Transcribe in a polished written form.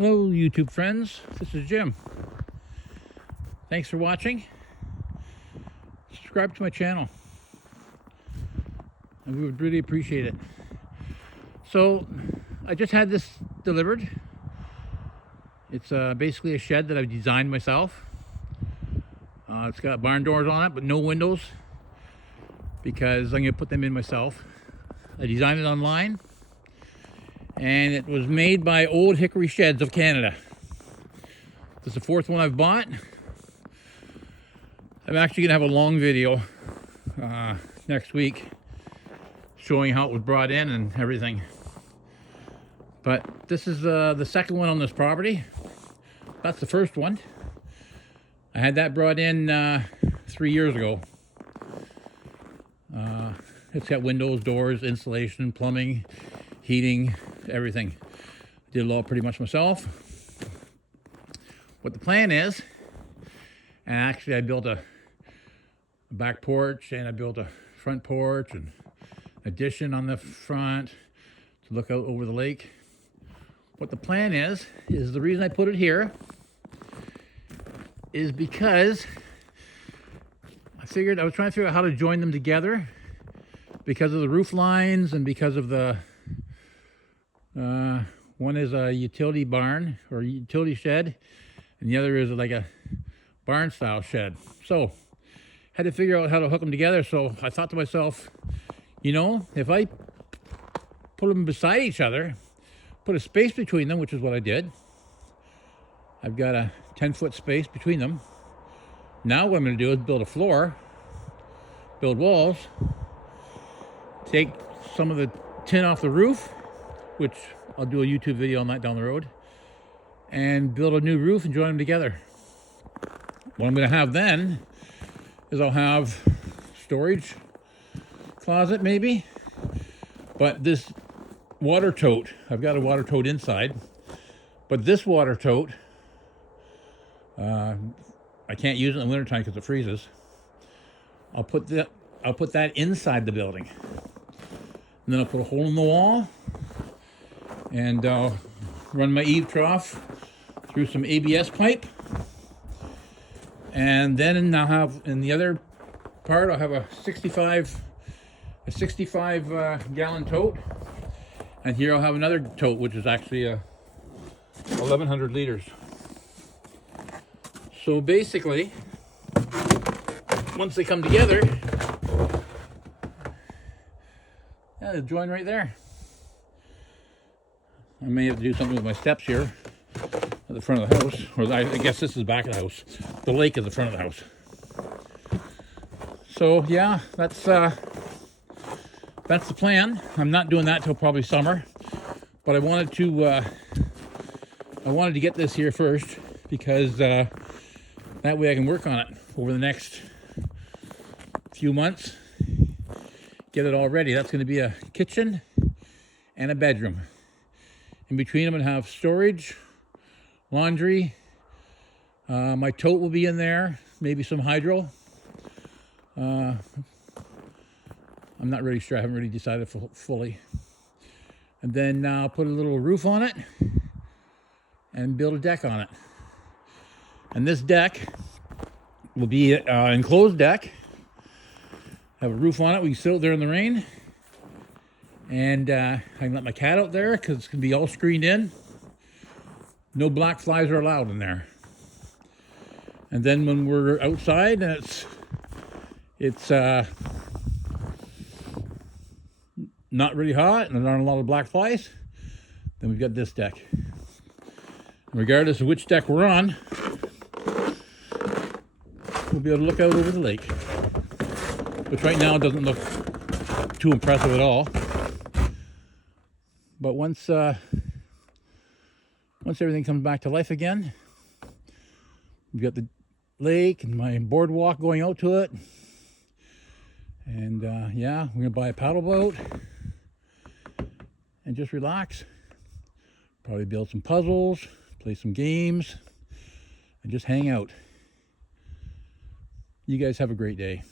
Hello YouTube friends, this is Jim. Thanks for watching. Subscribe to my channel. I would really appreciate it. So I just had this delivered. It's basically a shed that I've designed myself. It's got barn doors on it but no windows because I'm going to put them in myself. I designed it online. And it was made by Old Hickory Sheds of Canada. This is the fourth one I've bought. I'm actually gonna have a long video next week showing how it was brought in and everything. But this is the second one on this property. That's the first one. I had that brought in 3 years ago. It's got windows, doors, insulation, plumbing, heating, everything. Did it all pretty much myself. What the plan is, and actually I built a back porch and I built a front porch and addition on the front to look out over the lake. What the plan is the reason I put it here is because I was trying to figure out how to join them together because of the roof lines and because of the one is a utility barn or utility shed, and the other is like a barn style shed. So had to figure out how to hook them together. So I thought to myself, you know, if I put them beside each other, put a space between them, which is what I did. I've got a 10-foot space between them. Now what I'm going to do is build a floor, build walls, take some of the tin off the roof, which I'll do a YouTube video on that down the road, and build a new roof and join them together. What I'm going to have then is I'll have storage closet maybe, but this water tote, I've got a water tote inside, but this water tote, I can't use it in the wintertime because it freezes. I'll put that inside the building, and then I'll put a hole in the wall and run my eave trough through some ABS pipe, and then I'll have in the other part I'll have a 65 gallon tote, and here I'll have another tote which is actually a 1100 liters. So basically, once they come together, yeah, they'll join right there. I may have to do something with my steps here at the front of the house, or I guess this is the back of the house. The lake is the front of the house. So yeah, that's the plan. I'm not doing that till probably summer, but I wanted to get this here first because that way I can work on it over the next few months. Get it all ready. That's going to be a kitchen and a bedroom. In between them, and have storage, laundry. My tote will be in there, maybe some hydro. I'm not really sure. I haven't really decided fully. And then I'll put a little roof on it and build a deck on it. And this deck will be an enclosed deck. Have a roof on it. We can sit out there in the rain. And I can let my cat out there because it's going to be all screened in. No black flies are allowed in there. And then when we're outside and it's not really hot and there aren't a lot of black flies, then we've got this deck. Regardless of which deck we're on, we'll be able to look out over the lake. Which right now doesn't look too impressive at all. But once everything comes back to life again, we've got the lake and my boardwalk going out to it. And yeah, we're gonna buy a paddle boat and just relax. Probably build some puzzles, play some games, and just hang out. You guys have a great day.